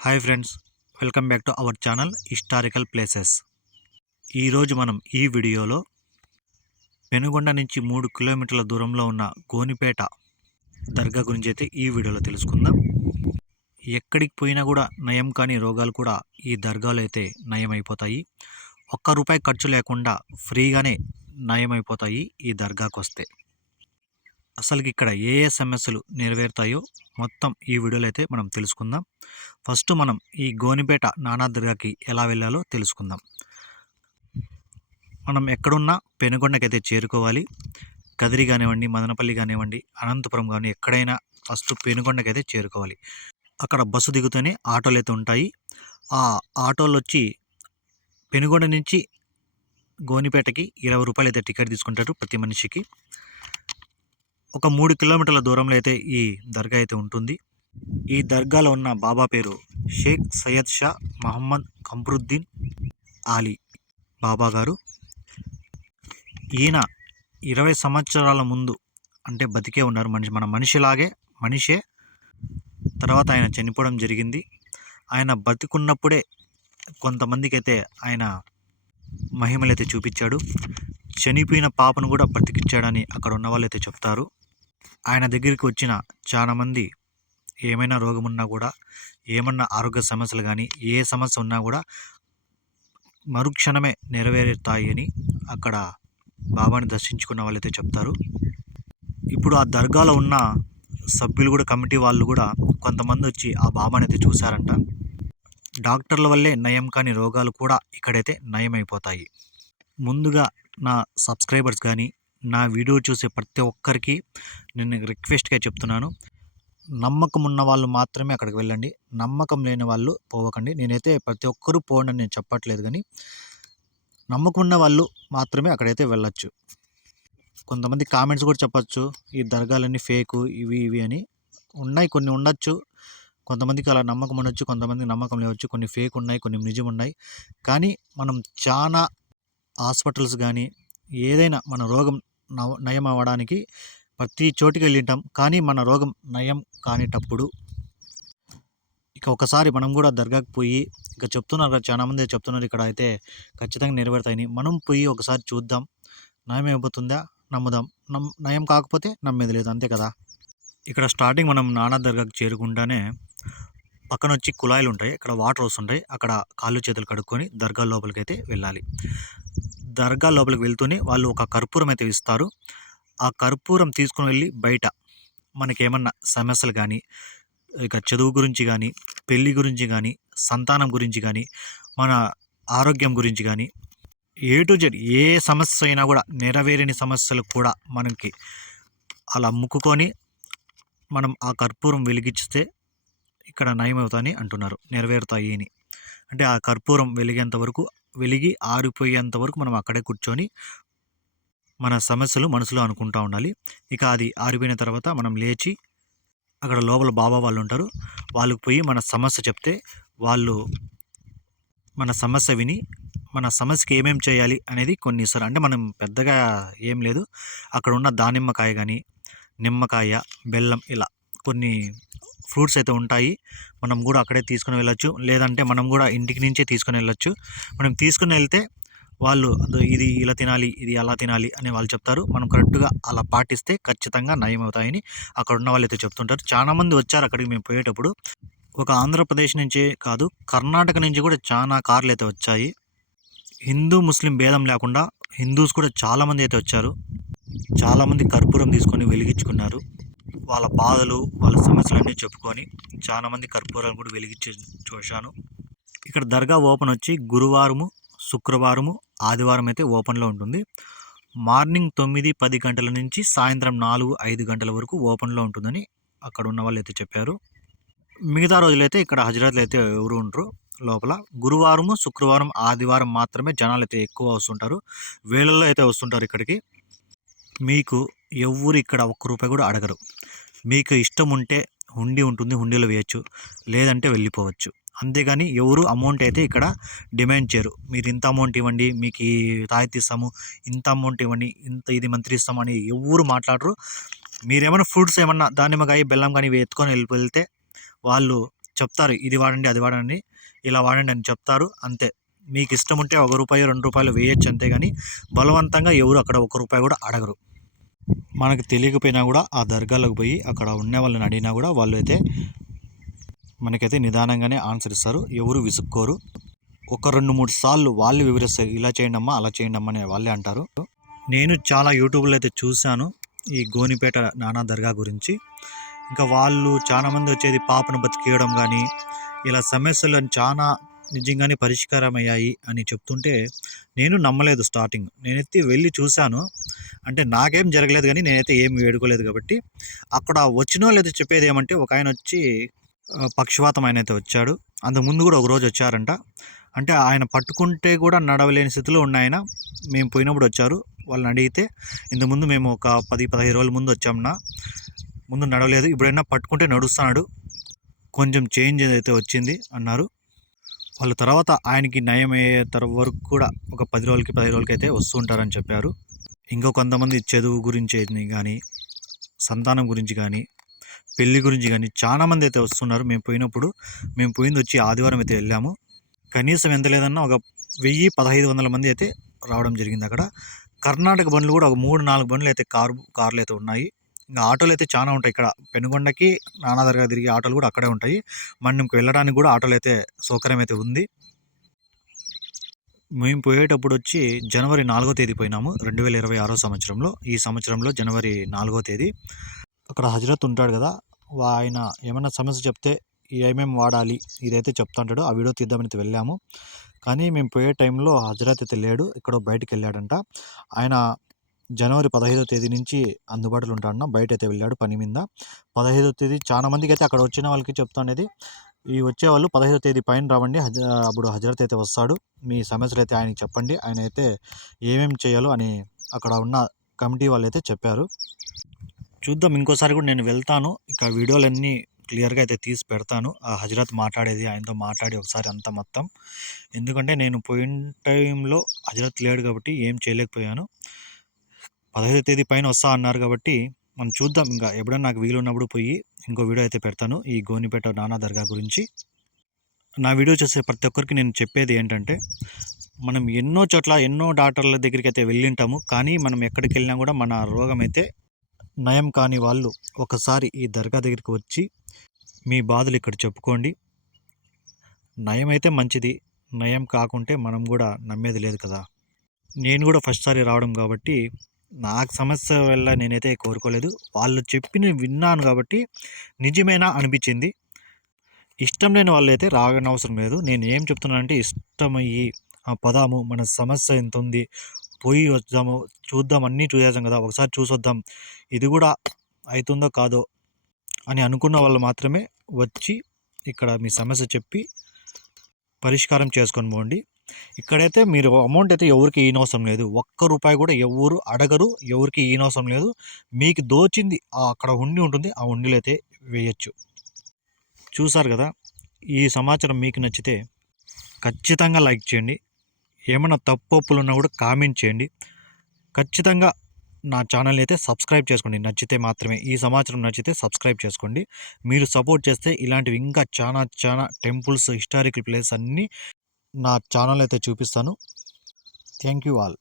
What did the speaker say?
Hi friends welcome back to our channel historical places. ఈరోజు మనం ఈ వీడియోలో పెనుగొండ నుంచి మూడు కిలోమీటర్ల దూరంలో ఉన్న గోనిపేట దర్గా గురించి అయితే ఈ వీడియోలో తెలుసుకుందాం. ఎక్కడికి పోయినా కూడా నయం కాని రోగాలు కూడా ఈ దర్గాలో అయితే నయం అయిపోతాయి ఒక్క రూపాయి ఖర్చు లేకుండా ఫ్రీగానే నయం అయిపోతాయి ఈ దర్గాకు వస్తే అసలుకి ఇక్కడ ఏ ఏ సమస్యలు నెరవేరుతాయో మొత్తం ఈ వీడియోలో అయితే మనం తెలుసుకుందాం. ఫస్ట్ మనం ఈ గోనిపేట నానాదుర్గాకి ఎలా వెళ్ళాలో తెలుసుకుందాం. మనం ఎక్కడున్నా పెనుగొండకైతే చేరుకోవాలి. కదిరి కానివ్వండి మదనపల్లి కానివ్వండి అనంతపురం కానీ ఎక్కడైనా ఫస్ట్ పెనుగొండకైతే చేరుకోవాలి. అక్కడ బస్సు దిగుతూనే ఆటోలు అయితే ఉంటాయి. ఆ ఆటోలు వచ్చి పెనుగొండ నుంచి గోనిపేటకి ఇరవై రూపాయలు అయితే టికెట్ తీసుకుంటారు ప్రతి మనిషికి. ఒక మూడు కిలోమీటర్ల దూరంలో అయితే ఈ దర్గా అయితే ఉంటుంది. ఈ దర్గాలో ఉన్న బాబా పేరు షేక్ సయ్యద్ షా మహమ్మద్ కమ్రుద్దీన్ ఆలీ బాబా గారు. ఈయన ఇరవై సంవత్సరాల ముందు అంటే బతికే ఉన్నారు మనిషి మన మనిషిలాగే మనిషే. తర్వాత ఆయన చనిపోవడం జరిగింది. ఆయన బతికున్నప్పుడే కొంతమందికి అయితే ఆయన మహిమలైతే చూపించాడు. చనిపోయిన పాపను కూడా బ్రతికిచ్చాడని అక్కడ ఉన్న వాళ్ళైతే చెప్తారు. ఆయన దగ్గరికి వచ్చిన చాలామంది ఏమైనా రోగం ఉన్నా కూడా ఏమన్నా ఆరోగ్య సమస్యలు కానీ ఏ సమస్య ఉన్నా కూడా మరుక్షణమే నెరవేరుతాయి అని అక్కడ బాబాని దర్శించుకున్న వాళ్ళైతే చెప్తారు. ఇప్పుడు ఆ దర్గాలో ఉన్న సభ్యులు కూడా కమిటీ వాళ్ళు కూడా కొంతమంది వచ్చి ఆ బాబాని అయితే చూశారంట. డాక్టర్ల వల్లే నయం కాని రోగాలు కూడా ఇక్కడైతే నయం అయిపోతాయి ముందుగా నా సబ్స్క్రైబర్స్ కానీ నా వీడియో చూసే ప్రతి ఒక్కరికి నేను రిక్వెస్ట్గా చెప్తున్నాను. నమ్మకం ఉన్న వాళ్ళు మాత్రమే అక్కడికి వెళ్ళండి. నమ్మకం లేని వాళ్ళు పోవకండి. నేనైతే ప్రతి ఒక్కరూ పోండి నేను చెప్పట్లేదు కానీ నమ్మకం ఉన్న వాళ్ళు మాత్రమే అక్కడైతే వెళ్ళచ్చు. కొంతమంది కామెంట్స్ కూడా చెప్పచ్చు. ఈ దర్గాలన్నీ ఫేకు ఇవి ఇవి అని. ఉన్నాయి కొన్ని ఉండొచ్చు. కొంతమందికి అలా నమ్మకం ఉండొచ్చు కొంతమందికి నమ్మకం లేవచ్చు. కొన్ని ఫేక్ ఉన్నాయి కొన్ని నిజం ఉన్నాయి. కానీ మనం చాలా హాస్పిటల్స్ కానీ ఏదైనా మన రోగం నవ నయం అవ్వడానికి ప్రతి చోటికి వెళ్ళింటాం. కానీ మన రోగం నయం కానిటప్పుడు ఇక ఒకసారి మనం కూడా దర్గాకు పోయి ఇక చెప్తున్నారు కదా చాలామంది చెప్తున్నారు ఇక్కడ అయితే ఖచ్చితంగా నెరవేరుతాయని. మనం పోయి ఒకసారి చూద్దాం. నయం అయిపోతుందా నమ్ముదాం. నమ్ నయం కాకపోతే నమ్మేది లేదు. అంతే కదా? ఇక్కడ స్టార్టింగ్ మనం నానా దర్గాకు చేరుకుండానే పక్కన వచ్చి కుళాయిలు ఉంటాయి ఇక్కడ వాటర్ వస్తుంటాయి. అక్కడ కాళ్ళు చేతులు కడుక్కొని దర్గా లోపలికి అయితే వెళ్ళాలి. దర్గా లోపలికి వెళ్తూనే వాళ్ళు ఒక కర్పూరం అయితే ఇస్తారు. ఆ కర్పూరం తీసుకుని వెళ్ళి బయట మనకేమన్నా సమస్యలు కానీ ఇక చదువు గురించి కానీ పెళ్ళి గురించి కానీ సంతానం గురించి కానీ మన ఆరోగ్యం గురించి కానీ ఏ టు జెడ్ ఏ సమస్య అయినా కూడా నెరవేరని సమస్యలు కూడా మనకి అలా ముక్కుకొని మనం ఆ కర్పూరం వెలిగించితే ఇక్కడ నయమవుతాయని అంటున్నారు. నెరవేరుతాయి అని. అంటే ఆ కర్పూరం వెలిగేంత వరకు వెలిగి ఆరిపోయేంత వరకు మనం అక్కడే కూర్చొని మన సమస్యలు మనసులో అనుకుంటూ ఉండాలి. ఇక అది ఆరిపోయిన తర్వాత మనం లేచి అక్కడ లోపల బాబా వాళ్ళు ఉంటారు వాళ్ళకి పోయి మన సమస్య చెప్తే వాళ్ళు మన సమస్య విని మన సమస్యకి ఏమేం చేయాలి అనేది కొన్ని ఇస్తారు అంటే మనం పెద్దగా ఏం లేదు. అక్కడ ఉన్న దానిమ్మకాయ కానీ నిమ్మకాయ బెల్లం ఇలా కొన్ని ఫ్రూట్స్ అయితే ఉంటాయి. మనం కూడా అక్కడే తీసుకుని వెళ్ళొచ్చు. లేదంటే మనం కూడా ఇంటికి నుంచే తీసుకుని వెళ్ళొచ్చు. మనం తీసుకుని వెళ్తే వాళ్ళు ఇది ఇలా తినాలి ఇది అలా తినాలి అని వాళ్ళు చెప్తారు. మనం కరెక్ట్గా అలా పాటిస్తే ఖచ్చితంగా నయం అవుతాయని అక్కడ ఉన్న వాళ్ళు అయితే చెప్తుంటారు చాలామంది వచ్చారు అక్కడికి మేము పోయేటప్పుడు. ఒక ఆంధ్రప్రదేశ్ నుంచే కాదు కర్ణాటక నుంచి కూడా చాలా కార్లు అయితే వచ్చాయి. హిందూ ముస్లిం భేదం లేకుండా హిందూస్ కూడా చాలామంది అయితే వచ్చారు. చాలామంది కర్పూరం తీసుకొని వెలిగించుకున్నారు. వాళ్ళ బాధలు వాళ్ళ సమస్యలన్నీ చెప్పుకొని చాలామంది కర్పూరాలు కూడా వెలిగించి చూశాను. ఇక్కడ దర్గా ఓపెన్ వచ్చి గురువారము శుక్రవారము ఆదివారం అయితే ఓపెన్లో ఉంటుంది. మార్నింగ్ తొమ్మిది పది గంటల నుంచి సాయంత్రం నాలుగు ఐదు గంటల వరకు ఓపెన్లో ఉంటుందని అక్కడ ఉన్న వాళ్ళు అయితే చెప్పారు. మిగతా రోజులైతే ఇక్కడ హజరత్లు అయితే ఎవరు ఉండరు. లోపల గురువారము శుక్రవారం ఆదివారం మాత్రమే జనాలు అయితే ఎక్కువ వస్తుంటారు. వేలల్లో అయితే వస్తుంటారు ఇక్కడికి. మీకు ఎవరు ఇక్కడ ఒక్క రూపాయి కూడా అడగరు. మీకు ఇష్టం ఉంటే హుండీ ఉంటుంది హుండీలో వేయచ్చు లేదంటే వెళ్ళిపోవచ్చు. అంతేగాని ఎవరు అమౌంట్ అయితే ఇక్కడ డిమాండ్ చేయరు. మీరు ఇంత అమౌంట్ ఇవ్వండి మీకు ఈ తాయితీ ఇస్తాము ఇంత అమౌంట్ ఇవ్వండి ఇంత ఇది మంత్రి ఇస్తామని ఎవరు మాట్లాడరు. మీరేమైనా ఫ్రూట్స్ ఏమన్నా దానిమ్మకాయ బెల్లం కానీ ఎత్తుకొని వెళ్ళి వెళ్తే వాళ్ళు చెప్తారు ఇది వాడండి అది వాడండి ఇలా వాడండి అని చెప్తారు అంతే. మీకు ఇష్టం ఉంటే ఒక రూపాయి రెండు రూపాయలు వేయచ్చు అంతేగాని బలవంతంగా ఎవరు అక్కడ ఒక రూపాయి కూడా అడగరు. మనకు తెలియకపోయినా కూడా ఆ దర్గాలకు పోయి అక్కడ ఉన్న వాళ్ళని అడిగినా కూడా వాళ్ళు అయితే మనకైతే నిదానంగానే ఆన్సర్ ఇస్తారు. ఎవరు విసుక్కోరు. ఒక రెండు మూడు సార్లు వాళ్ళు వివరిస్తారు ఇలా చేయండి అమ్మా అలా చేయండి అమ్మా అని వాళ్ళే అంటారు. నేను చాలా యూట్యూబ్లో అయితే చూశాను ఈ గోనిపేట నానా దర్గా గురించి. ఇంకా వాళ్ళు చాలామంది వచ్చేది పాపను బతికేయడం కానీ ఇలా సమస్యలను చాలా నిజంగానే పరిష్కారం అయ్యాయి అని చెప్తుంటే నేను నమ్మలేదు స్టార్టింగ్. నేనైతే వెళ్ళి చూశాను. అంటే నాకేం జరగలేదు కానీ నేనైతే ఏం వేడుకోలేదు కాబట్టి. అక్కడ వచ్చిన వాళ్ళు అయితే చెప్పేది ఏమంటే ఒక ఆయన వచ్చి పక్షవాతం ఆయన అయితే వచ్చాడు అంతకుముందు కూడా ఒక రోజు వచ్చారంట. అంటే ఆయన పట్టుకుంటే కూడా నడవలేని స్థితిలో ఉన్న ఆయన మేము పోయినప్పుడు వచ్చారు. వాళ్ళని అడిగితే ఇంతకుముందు మేము ఒక పది పదహైదు రోజుల ముందు వచ్చామన్నా ముందు నడవలేదు. ఇప్పుడైనా పట్టుకుంటే నడుస్తున్నాడు కొంచెం చేంజ్ అయితే వచ్చింది అన్నారు. వాళ్ళ తర్వాత ఆయనకి నయం అయ్యే తర వరకు కూడా ఒక పది రోజులకి పది రోజులకి అయితే వస్తూ ఉంటారని చెప్పారు. ఇంకా కొంతమంది చదువు గురించి కానీ సంతానం గురించి కానీ పెళ్ళి గురించి కానీ చాలామంది అయితే వస్తున్నారు. మేము పోయినప్పుడు మేము పోయింది వచ్చి ఆదివారం అయితే వెళ్ళాము. కనీసం ఎంత లేదన్నా ఒక వెయ్యి పదహైదు వందల మంది అయితే రావడం జరిగింది అక్కడ. కర్ణాటక బండ్లు కూడా ఒక మూడు నాలుగు బండ్లు అయితే కారు కార్లు అయితే ఉన్నాయి. ఇంకా ఆటోలు అయితే చాలా ఉంటాయి. ఇక్కడ పెనుగొండకి నానాదర్గా తిరిగే ఆటోలు కూడా అక్కడే ఉంటాయి. మనకి వెళ్ళడానికి కూడా ఆటోలు అయితే సౌకర్యం అయితే ఉంది. మేము పోయేటప్పుడు వచ్చి జనవరి నాలుగో తేదీ పోయినాము రెండు వేల ఇరవై ఆరో సంవత్సరంలో. ఈ సంవత్సరంలో జనవరి నాలుగో తేదీ. అక్కడ హజరత్ ఉంటాడు కదా వా- ఆయన ఏమైనా సమస్య చెప్తే ఏమేమి వాడాలి ఇదైతే చెప్తాంటాడు. ఆ వీడియో తీద్దామని అయితే వెళ్ళాము. కానీ మేము పోయే టైంలో హజరత్ అయితే లేడు ఇక్కడ బయటికి వెళ్ళాడంట. ఆయన జనవరి పదహైదో తేదీ నుంచి అందుబాటులో ఉంటాడన్న. బయట అయితే వెళ్ళాడు పని మీద. పదహైదో తేదీ చాలా మందికి అయితే అక్కడ వచ్చిన వాళ్ళకి చెప్తానేది. ఈ వచ్చేవాళ్ళు పదహైదో తేదీ పైన రావండి. హజ అప్పుడు హజరత్ అయితే వస్తాడు. మీ సమస్యలు అయితే ఆయనకి చెప్పండి. ఆయన అయితే ఏమేమి చేయాలో అని అక్కడ ఉన్న కమిటీ వాళ్ళు అయితే చెప్పారు. చూద్దాం. ఇంకోసారి కూడా నేను వెళ్తాను. ఇక వీడియోలన్నీ క్లియర్గా అయితే తీసి పెడతాను. ఆ హజరత్ మాట్లాడేది ఆయనతో మాట్లాడి ఒకసారి అంతా మొత్తం. ఎందుకంటే నేను పోయిన టైంలో హజరత్ లేడు కాబట్టి ఏం చేయలేకపోయాను. పదహైదో తేదీ పైన వస్తా అన్నారు కాబట్టి మనం చూద్దాం. ఇంకా ఎప్పుడైనా నాకు వీలు ఉన్నప్పుడు పోయి ఇంకో వీడియో అయితే పెడతాను. ఈ గోనిపేట నానా దర్గా గురించి. నా వీడియో చూసే ప్రతి ఒక్కరికి నేను చెప్పేది ఏంటంటే మనం ఎన్నో చోట్ల ఎన్నో డాక్టర్ల దగ్గరికి అయితే వెళ్ళింటాము. కానీ మనం ఎక్కడికి వెళ్ళినా కూడా మన రోగం అయితే నయం కాని వాళ్ళు ఒకసారి ఈ దర్గా దగ్గరికి వచ్చి మీ బాధలు ఇక్కడ చెప్పుకోండి. నయం అయితే మంచిది నయం కాకుంటే మనం కూడా నమ్మేది లేదు కదా. నేను కూడా ఫస్ట్ సారి రావడం కాబట్టి నాకు సమస్య వల్ల నేనైతే కోరుకోలేదు. వాళ్ళు చెప్పిన విన్నాను కాబట్టి నిజమేనా అనిపించింది. ఇష్టం లేని వాళ్ళు అయితే రాగనవసరం లేదు. నేను ఏం చెప్తున్నానంటే ఇష్టమయ్యి ఆ పదాము మన సమస్య ఎంత ఉంది? పోయి వద్దాము చూద్దాం అన్నీ చూసేసాం కదా ఒకసారి చూసొద్దాం. ఇది కూడా అవుతుందో కాదో? అని అనుకున్న వాళ్ళు మాత్రమే వచ్చి ఇక్కడ మీ సమస్య చెప్పి పరిష్కారం చేసుకొని పోండి. ఇక్కడైతే మీరు అమౌంట్ అయితే ఎవరికి ఈనవసరం లేదు. ఒక్క రూపాయి కూడా ఎవరు అడగరు ఎవరికి ఈనవసరం లేదు. మీకు దోచింది అక్కడ ఉండి ఉంటుంది ఆ ఉండిలో అయితే వేయచ్చు. చూసారు కదా ఈ సమాచారం మీకు నచ్చితే ఖచ్చితంగా లైక్ చేయండి. ఏమైనా తప్పు ఉన్నా కూడా కామెంట్ చేయండి. ఖచ్చితంగా నా ఛానల్ని అయితే సబ్స్క్రైబ్ చేసుకోండి. నచ్చితే మాత్రమే ఈ సమాచారం నచ్చితే సబ్స్క్రైబ్ చేసుకోండి. మీరు సపోర్ట్ చేస్తే ఇలాంటివి ఇంకా చాలా చాలా టెంపుల్స్ హిస్టారికల్ ప్లేస్ అన్నీ నా ఛానల్ అయితే చూపిస్తాను. Thank you all.